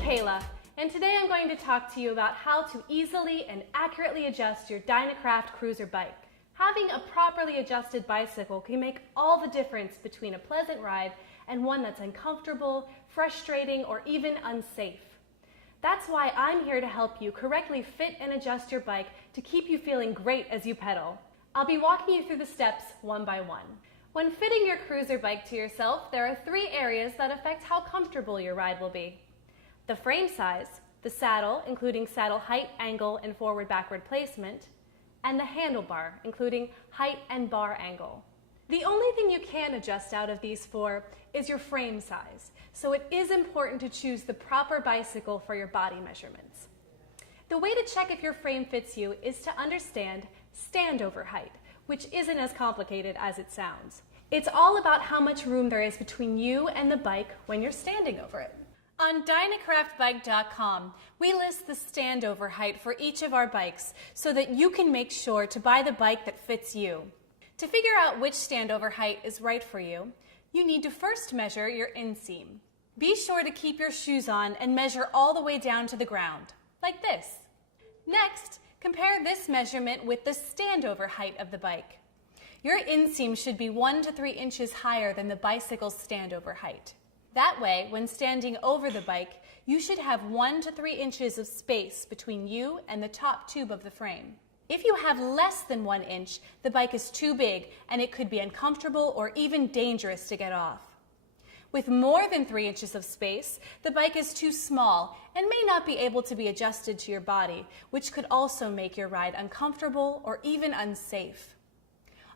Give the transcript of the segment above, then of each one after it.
Kayla, and today I'm going to talk to you about how to easily and accurately adjust your Dynacraft cruiser bike. Having a properly adjusted bicycle can make all the difference between a pleasant ride and one that's uncomfortable, frustrating, or even unsafe. That's why I'm here to help you correctly fit and adjust your bike to keep you feeling great as you pedal. I'll be walking you through the steps one by one. When fitting your cruiser bike to yourself, there are 3 areas that affect how comfortable your ride will be. The frame size, the saddle, including saddle height, angle, and forward-backward placement, and the handlebar, including height and bar angle. The only thing you can adjust out of these 4 is your frame size, so it is important to choose the proper bicycle for your body measurements. The way to check if your frame fits you is to understand standover height, which isn't as complicated as it sounds. It's all about how much room there is between you and the bike when you're standing over it. On Dynacraftbike.com, we list the standover height for each of our bikes so that you can make sure to buy the bike that fits you. To figure out which standover height is right for you, you need to first measure your inseam. Be sure to keep your shoes on and measure all the way down to the ground, like this. Next, compare this measurement with the standover height of the bike. Your inseam should be 1 to 3 inches higher than the bicycle's standover height. That way, when standing over the bike, you should have 1 to 3 inches of space between you and the top tube of the frame. If you have less than 1 inch, the bike is too big and it could be uncomfortable or even dangerous to get off. With more than 3 inches of space, the bike is too small and may not be able to be adjusted to your body, which could also make your ride uncomfortable or even unsafe.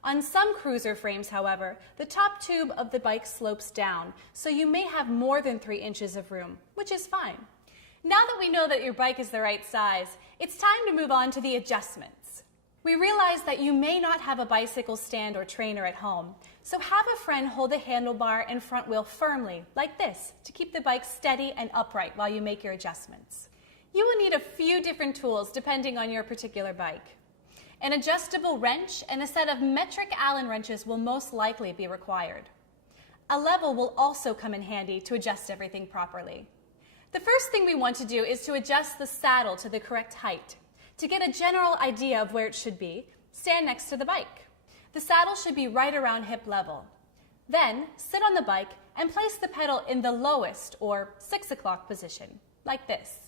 On some cruiser frames, however, the top tube of the bike slopes down, so you may have more than 3 inches of room, which is fine. Now that we know that your bike is the right size, it's time to move on to the adjustments. We realize that you may not have a bicycle stand or trainer at home, so have a friend hold the handlebar and front wheel firmly, like this, to keep the bike steady and upright while you make your adjustments. You will need a few different tools depending on your particular bike. An adjustable wrench and a set of metric Allen wrenches will most likely be required. A level will also come in handy to adjust everything properly. The first thing we want to do is to adjust the saddle to the correct height. To get a general idea of where it should be, stand next to the bike. The saddle should be right around hip level. Then, sit on the bike and place the pedal in the lowest, or 6 o'clock position, like this.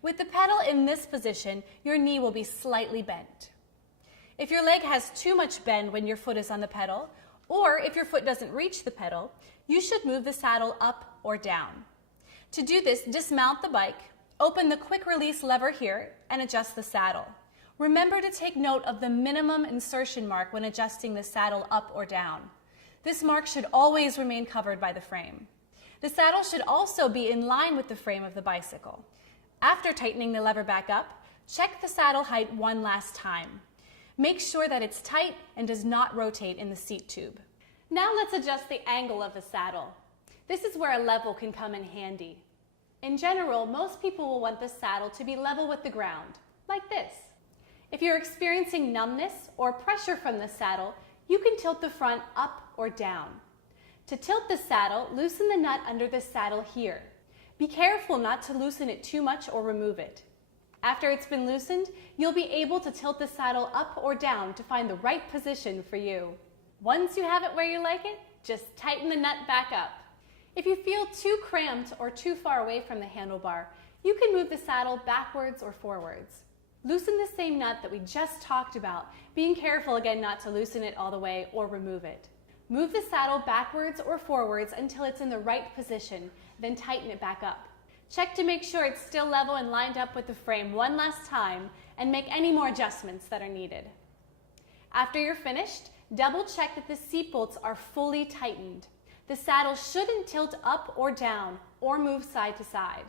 With the pedal in this position, your knee will be slightly bent. If your leg has too much bend when your foot is on the pedal, or if your foot doesn't reach the pedal, you should move the saddle up or down. To do this, dismount the bike, open the quick release lever here, and adjust the saddle. Remember to take note of the minimum insertion mark when adjusting the saddle up or down. This mark should always remain covered by the frame. The saddle should also be in line with the frame of the bicycle. After tightening the lever back up, check the saddle height one last time. Make sure that it's tight and does not rotate in the seat tube. Now let's adjust the angle of the saddle. This is where a level can come in handy. In general, most people will want the saddle to be level with the ground, like this. If you're experiencing numbness or pressure from the saddle, you can tilt the front up or down. To tilt the saddle, loosen the nut under the saddle here. Be careful not to loosen it too much or remove it. After it's been loosened, you'll be able to tilt the saddle up or down to find the right position for you. Once you have it where you like it, just tighten the nut back up. If you feel too cramped or too far away from the handlebar, you can move the saddle backwards or forwards. Loosen the same nut that we just talked about, being careful again not to loosen it all the way or remove it. Move the saddle backwards or forwards until it's in the right position, then tighten it back up. Check to make sure it's still level and lined up with the frame one last time and make any more adjustments that are needed. After you're finished, double check that the seat bolts are fully tightened. The saddle shouldn't tilt up or down or move side to side.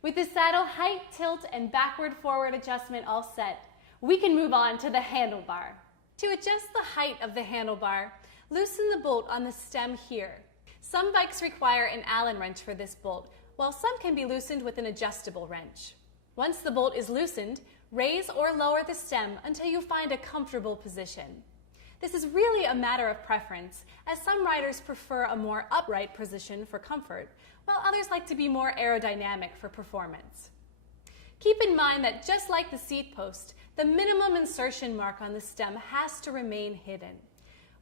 With the saddle height, tilt, and backward-forward adjustment all set, we can move on to the handlebar. To adjust the height of the handlebar, loosen the bolt on the stem here. Some bikes require an Allen wrench for this bolt, while some can be loosened with an adjustable wrench. Once the bolt is loosened, raise or lower the stem until you find a comfortable position. This is really a matter of preference, as some riders prefer a more upright position for comfort, while others like to be more aerodynamic for performance. Keep in mind that just like the seat post, the minimum insertion mark on the stem has to remain hidden.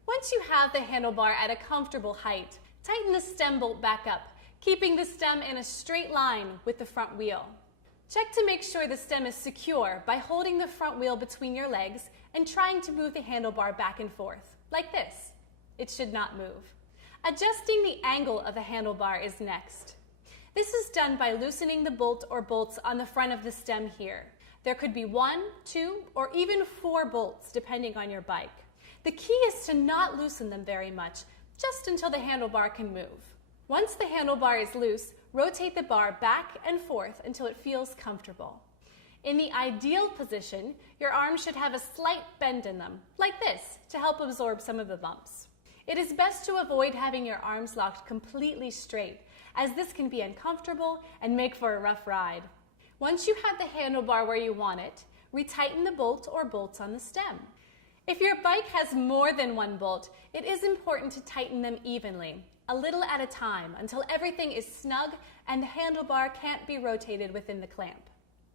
Once you have the handlebar at a comfortable height, tighten the stem bolt back up, keeping the stem in a straight line with the front wheel. Check to make sure the stem is secure by holding the front wheel between your legs and trying to move the handlebar back and forth, like this. It should not move. Adjusting the angle of the handlebar is next. This is done by loosening the bolt or bolts on the front of the stem here. There could be 1, 2, or even 4 bolts depending on your bike. The key is to not loosen them very much, just until the handlebar can move. Once the handlebar is loose, rotate the bar back and forth until it feels comfortable. In the ideal position, your arms should have a slight bend in them, like this, to help absorb some of the bumps. It is best to avoid having your arms locked completely straight, as this can be uncomfortable and make for a rough ride. Once you have the handlebar where you want it, retighten the bolt or bolts on the stem. If your bike has more than one bolt, it is important to tighten them evenly, a little at a time, until everything is snug and the handlebar can't be rotated within the clamp.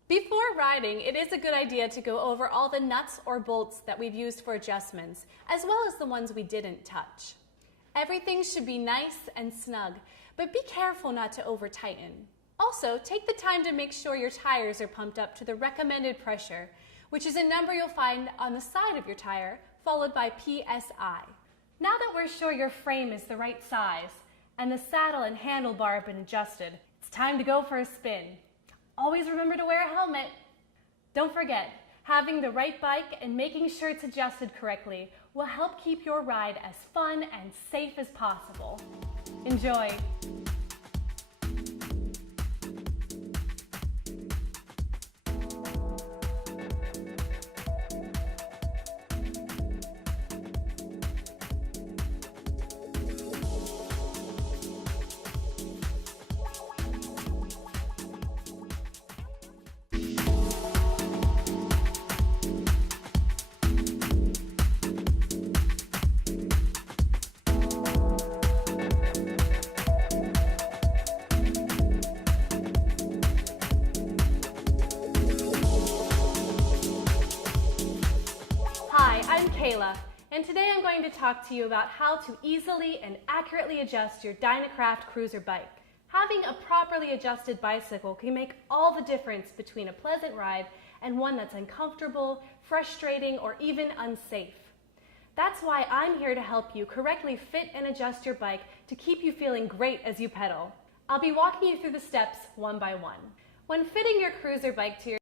Before riding, it is a good idea to go over all the nuts or bolts that we've used for adjustments, as well as the ones we didn't touch. Everything should be nice and snug, but be careful not to over-tighten. Also, take the time to make sure your tires are pumped up to the recommended pressure, which is a number you'll find on the side of your tire, followed by PSI. Now that we're sure your frame is the right size and the saddle and handlebar have been adjusted, it's time to go for a spin. Always remember to wear a helmet. Don't forget, having the right bike and making sure it's adjusted correctly will help keep your ride as fun and safe as possible. Enjoy! Hi, I'm Kayla, and today I'm going to talk to you about how to easily and accurately adjust your Dynacraft cruiser bike. Having a properly adjusted bicycle can make all the difference between a pleasant ride and one that's uncomfortable, frustrating, or even unsafe. That's why I'm here to help you correctly fit and adjust your bike to keep you feeling great as you pedal. I'll be walking you through the steps one by one. When fitting your cruiser bike to your